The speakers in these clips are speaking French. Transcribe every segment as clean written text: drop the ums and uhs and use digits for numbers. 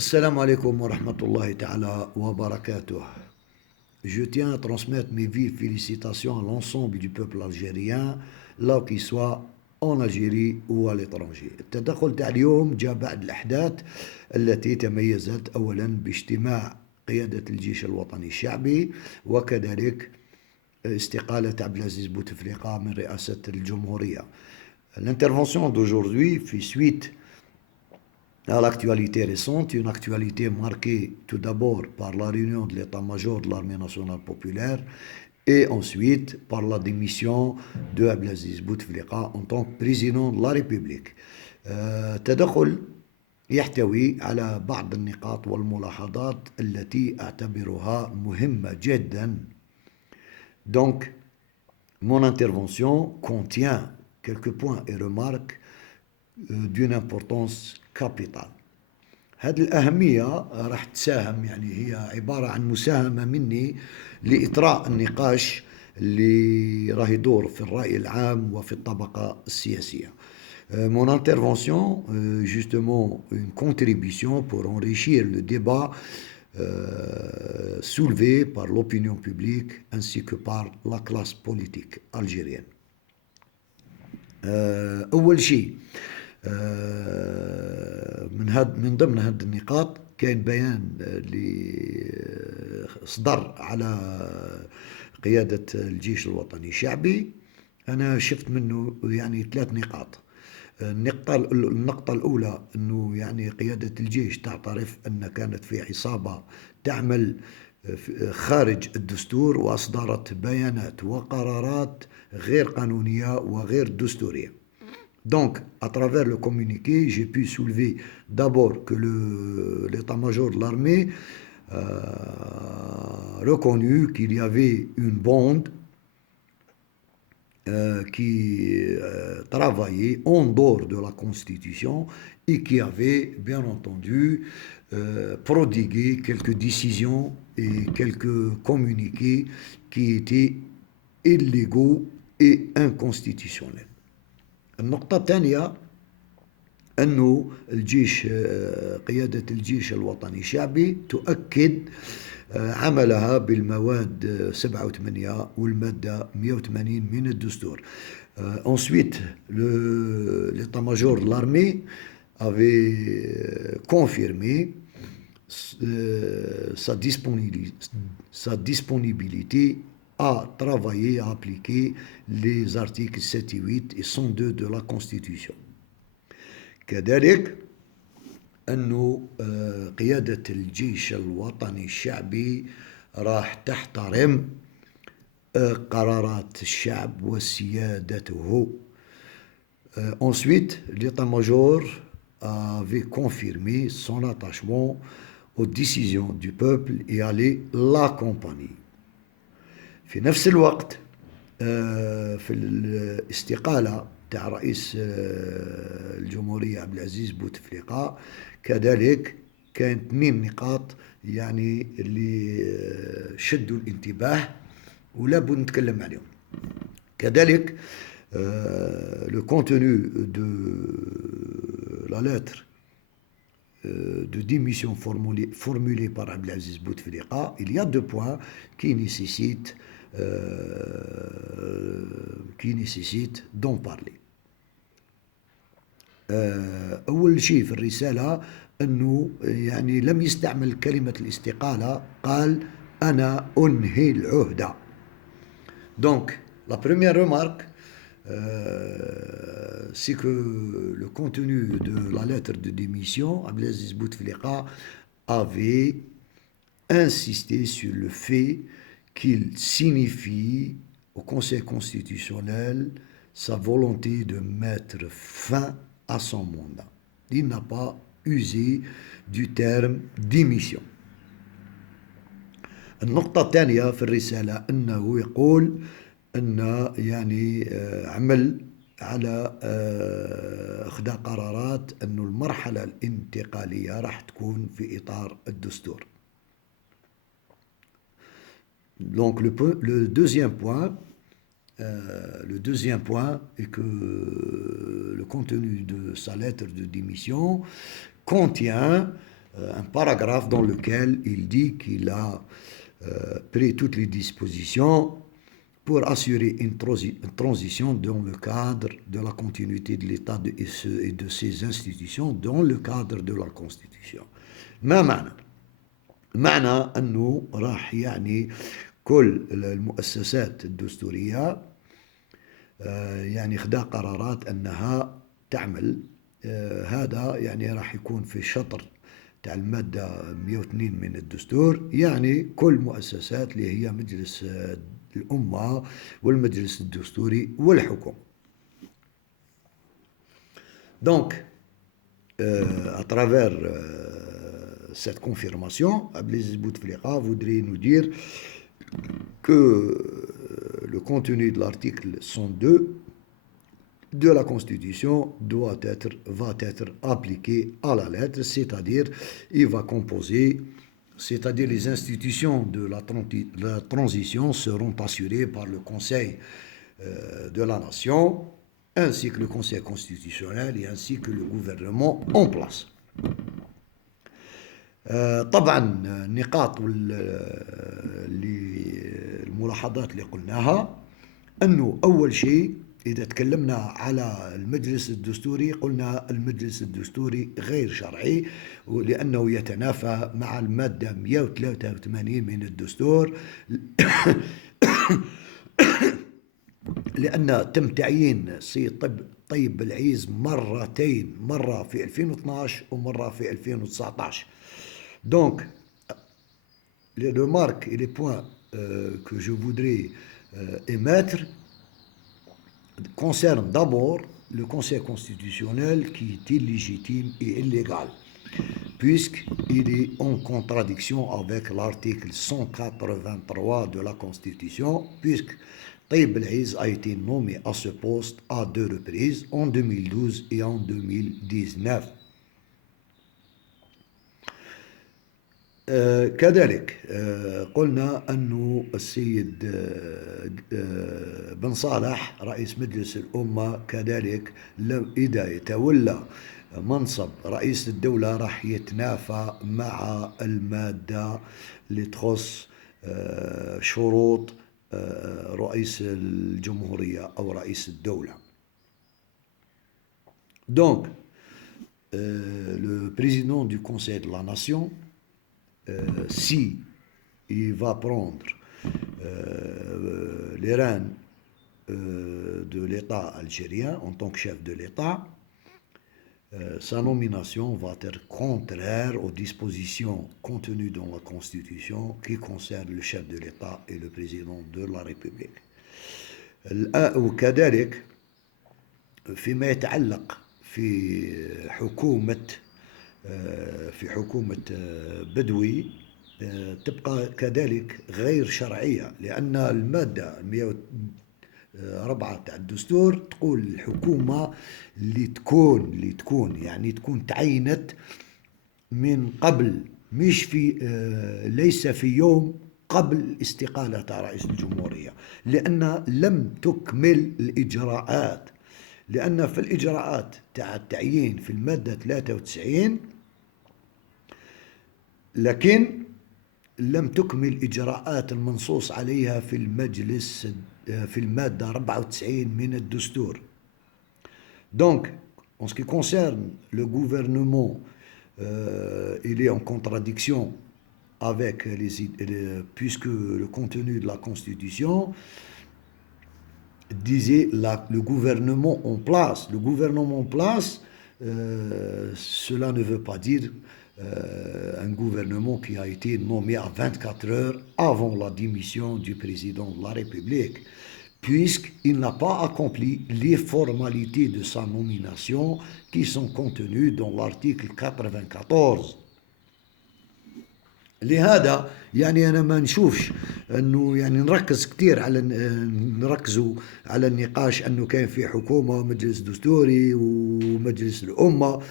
Assalamu alaikum wa rahmatullahi ta'ala wa barakatuh. Je tiens à transmettre mes vives félicitations à l'ensemble du peuple algérien, là qu'il soit en Algérie ou à l'étranger. التدخل تاع اليوم جاء بعد الأحداث التي تميزت أولا باجتماع قيادة الجيش الوطني الشعبي وكذلك استقالة عبد العزيز بوتفليقة من رئاسة الجمهورية. L'intervention d'aujourd'hui fait suite à l'actualité récente, une actualité marquée tout d'abord par la réunion de l'état-major de l'armée nationale populaire et ensuite par la démission de Abdelaziz Bouteflika en tant que président de la République. تدخل يحتوي على بعض النقاط والملاحظات التي أعتبرها مهمة جدا. Donc, mon intervention contient quelques points et remarques d'une importance capitale. هذه الأهمية راح تساهم، يعني هي عبارة عن مساهمة مني لإطراء النقاش اللي راه يدور في الرأي العام وفي الطبقة السياسية. Mon intervention, justement, une contribution pour enrichir le débat soulevé par l'opinion publique ainsi que par la classe politique algérienne. أول شيء من ضمن هذه النقاط كان بيان اللي صدر على قيادة الجيش الوطني الشعبي. أنا شفت منه يعني 3 نقاط. النقطة الأولى أنه يعني قيادة الجيش تعترف أن كانت في عصابة تعمل خارج الدستور وأصدرت بيانات وقرارات غير قانونية وغير دستورية. Donc, à travers le communiqué, j'ai pu soulever d'abord que l'état-major de l'armée a reconnu qu'il y avait une bande qui travaillait en dehors de la Constitution et qui avait, bien entendu, prodigué quelques décisions et quelques communiqués qui étaient illégaux et inconstitutionnels. النقطة الثانية أنه الجيش قيادة الجيش الوطني الشعبي تؤكد عملها بالمواد 7 و 8 والمادة 180 من الدستور. Ensuite, l'état-major de l'armée avait confirmé sa disponibilité à travailler, à appliquer les articles 7 et 8 et 102 de la Constitution. كذلك أنه قيادة الجيش الوطني الشعبي راح تحترم قرارات الشعب وسيادته. Ensuite, l'état-major avait confirmé son attachement aux décisions du peuple et allait l'accompagner. في نفس الوقت في الاستقالة تاع رئيس الجمهورية عبد العزيز بوتفليقة كذلك كان 2 نقاط يعني اللي شدوا الانتباه ولا بد نتكلم عليهم. كذلك le contenu de la lettre de démission formulée par Abdelaziz Bouteflika, il y a 2 points qui nécessitent d'en parler. أول شيء في الرسالة أنه يعني لم يستعمل كلمة الاستقالة، قال أنا أنهي العهدة. Donc, la première remarque, c'est que le contenu de la lettre de démission, Abdelaziz Bouteflika avait insisté sur le fait qu'il signifie au Conseil constitutionnel sa volonté de mettre fin à son mandat. Il n'a pas usé du terme démission. النقطة الثانية في الرسالة أنه يقول أن يعني عمل على أخذ قرارات أن المرحلة الانتقالية راح تكون في إطار الدستور. Donc le deuxième point est que le contenu de sa lettre de démission contient un paragraphe dans lequel il dit qu'il a pris toutes les dispositions pour assurer une transition dans le cadre de la continuité de l'État et de ses institutions dans le cadre de la Constitution. ما معنى أنه راح يعني كل المؤسسات الدستورية يعني خدا قرارات أنها تعمل هذا يعني راح يكون في شطر تاع المادة 102 من الدستور يعني كل مؤسسات اللي هي مجلس الأمة والمجلس الدستوري والحكومة. Donc, à travers cette confirmation, Abdelaziz Bouteflika voudrait nous dire que le contenu de l'article 102 de la Constitution va être appliqué à la lettre, c'est-à-dire il va composer, c'est-à-dire les institutions de la transition seront assurées par le Conseil de la Nation, ainsi que le Conseil constitutionnel et ainsi que le gouvernement en place. طبعا النقاط الملاحظات اللي قلناها أنه أول شيء إذا تكلمنا على المجلس الدستوري قلنا المجلس الدستوري غير شرعي لأنه يتنافى مع المادة 183 من الدستور لأن تم تعيين السيد طيب بالعيز مرتين، مرة في 2012 ومرة في 2019. Donc, les remarques et les points que je voudrais émettre concernent d'abord le Conseil constitutionnel qui est illégitime et illégal, puisqu'il est en contradiction avec l'article 183 de la Constitution, puisque Taïb El-Aziz a été nommé à ce poste à 2 reprises, en 2012 et en 2019. كذلك قلنا أنه السيد بن صالح رئيس مجلس الأمة كذلك إذا يتولى منصب رئيس الدولة راح يتنافى مع المادة اللي تخص شروط رئيس الجمهورية أو رئيس الدولة. Donc, le président du Conseil de la Nation, si il va prendre les rênes de l'État algérien en tant que chef de l'État, sa nomination va être contraire aux dispositions contenues dans la Constitution qui concernent le chef de l'État et le président de la République. وكذلك فيما يتعلق في حكومة بدوي تبقى كذلك غير شرعية، لأن المادة 104 تاع الدستور تقول الحكومة اللي تكون يعني تكون تعينت من قبل، مش في ليس في يوم قبل استقالة رئيس الجمهورية، لأن لم تكمل الإجراءات، لأن في الإجراءات تاع التعيين في المادة 93 لكن لم تكمل إجراءات المنصوص عليها في المجلس في المادة 94 من الدستور. Donc, en ce qui concerne le gouvernement, il est en contradiction avec puisque le contenu de la Constitution disait le gouvernement en place. Le gouvernement en place, cela ne veut pas dire un gouvernement qui a été nommé à 24 heures avant la démission du président de la République, puisqu'il n'a pas accompli les formalités de sa nomination qui sont contenues dans l'article 94. لهذا يعني أنا ما نشوفش أنه يعني نركزوا على النقاش أنه كان في حكومة ومجلس دستوري ومجلس الأمة،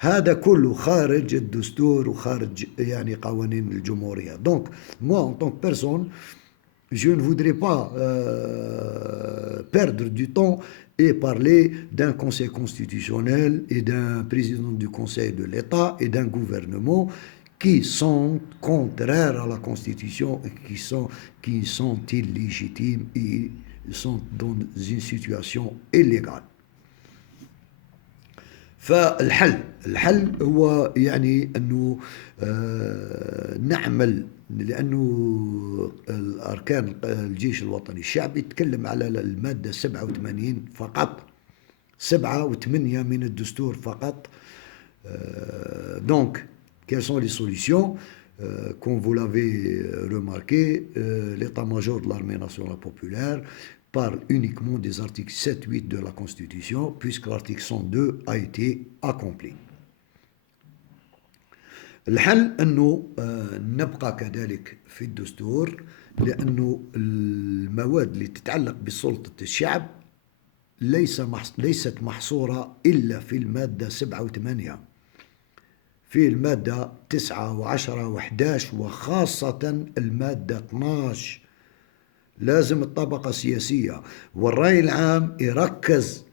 هذا كله خارج الدستور وخارج يعني قوانين الجمهورية. Donc moi en tant que personne je ne voudrais pas perdre du temps et parler d'un conseil constitutionnel et d'un président du conseil de l'État et d'un gouvernement qui sont contraires à la Constitution et qui sont illégitimes et sont dans une situation illégale. فالحل هو يعني أنه نعمل، لأنه الأركان الجيش الوطني الشعبي يتكلم على المادة 87 فقط، 7 و8 من الدستور فقط. Donc, quelles sont les solutions? Comme vous l'avez remarqué, l'état-major de l'armée nationale populaire parle uniquement des articles 7-8 de la Constitution, puisque l'article 102 a été accompli. الحل أنه نبقى كذلك في الدستور، لأنه المواد اللي تتعلق بسلطة الشعب ليست محصورة إلا في المادة 7 و8، في المادة 9 و10 و11 وخاصة المادة 12 لازم الطبقة السياسية والرأي العام يركز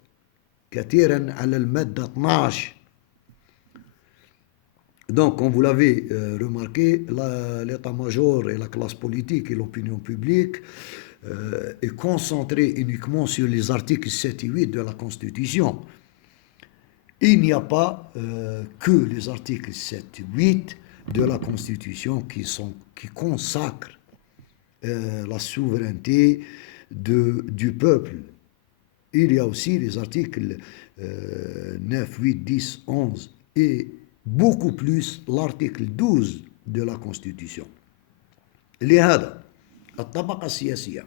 كثيرا على المادة 12. Donc, comme vous l'avez remarqué, l'état-major et la classe politique et l'opinion publique est concentrée uniquement sur les articles 7 et 8 de la Constitution. Il n'y a pas que les articles 7 et 8 de la Constitution qui consacrent la souveraineté du peuple. Il y a aussi les articles 9, 8, 10, 11 et beaucoup plus l'article 12 de la Constitution. لهذا الطبقة السياسية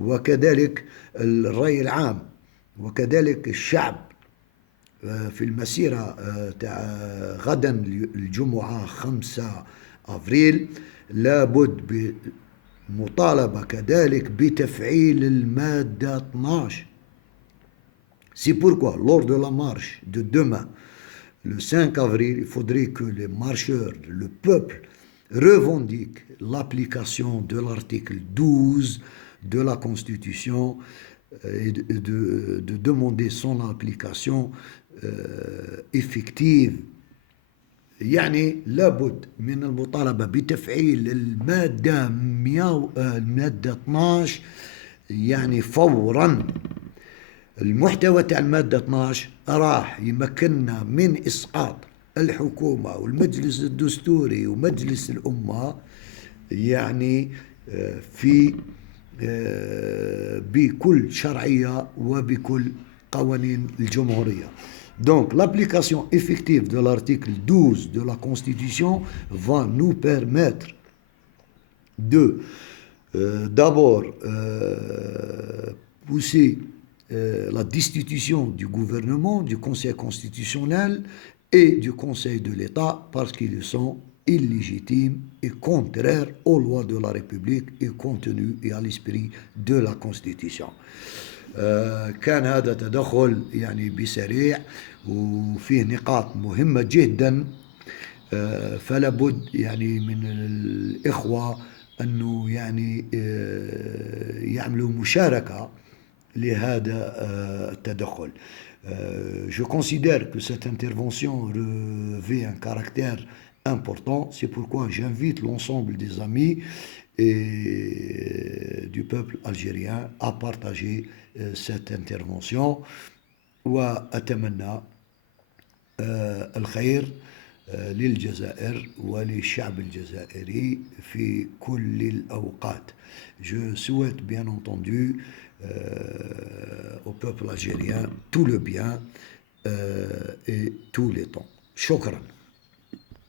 وكذلك الرأي العام وكذلك الشعب في المسيرة غدا الجمعة 5 أفريل لابد بمطالبة كذلك بتفعيل المادة 12. C'est pourquoi lors de la marche de demain, le 5 avril, il faudrait que les marcheurs, le peuple, revendiquent l'application de l'article 12 de la Constitution et de demander son application effective. يعني لابد من المطالبة بتفعيل المادة 12 يعني فورا. المحتوى تاع المادة 12 راح يمكننا من إسقاط الحكومة والمجلس الدستوري ومجلس الأمة يعني في بكل شرعية وبكل قوانين الجمهورية. Donc l'application effective de l'article 12 de la Constitution va nous permettre de d'abord pousser la destitution du gouvernement, du Conseil constitutionnel et du Conseil de l'État parce qu'ils sont illégitimes et contraires aux lois de la République et contenu et à l'esprit de la Constitution. كان هذا تدخل يعني بسريع وفيه نقاط مهمة جدا، فلا بد يعني من الإخوة أنه يعني يعملوا مشاركة لهذا التدخل. Je considère que cette intervention revêt un caractère important, c'est pourquoi j'invite l'ensemble des amis et du peuple algérien à partager cette intervention. وأتمنى الخير للجزائر وللشعب الجزائري في كل الأوقات. Je souhaite bien entendu au peuple algérien tout le bien et tous les temps. شكرا.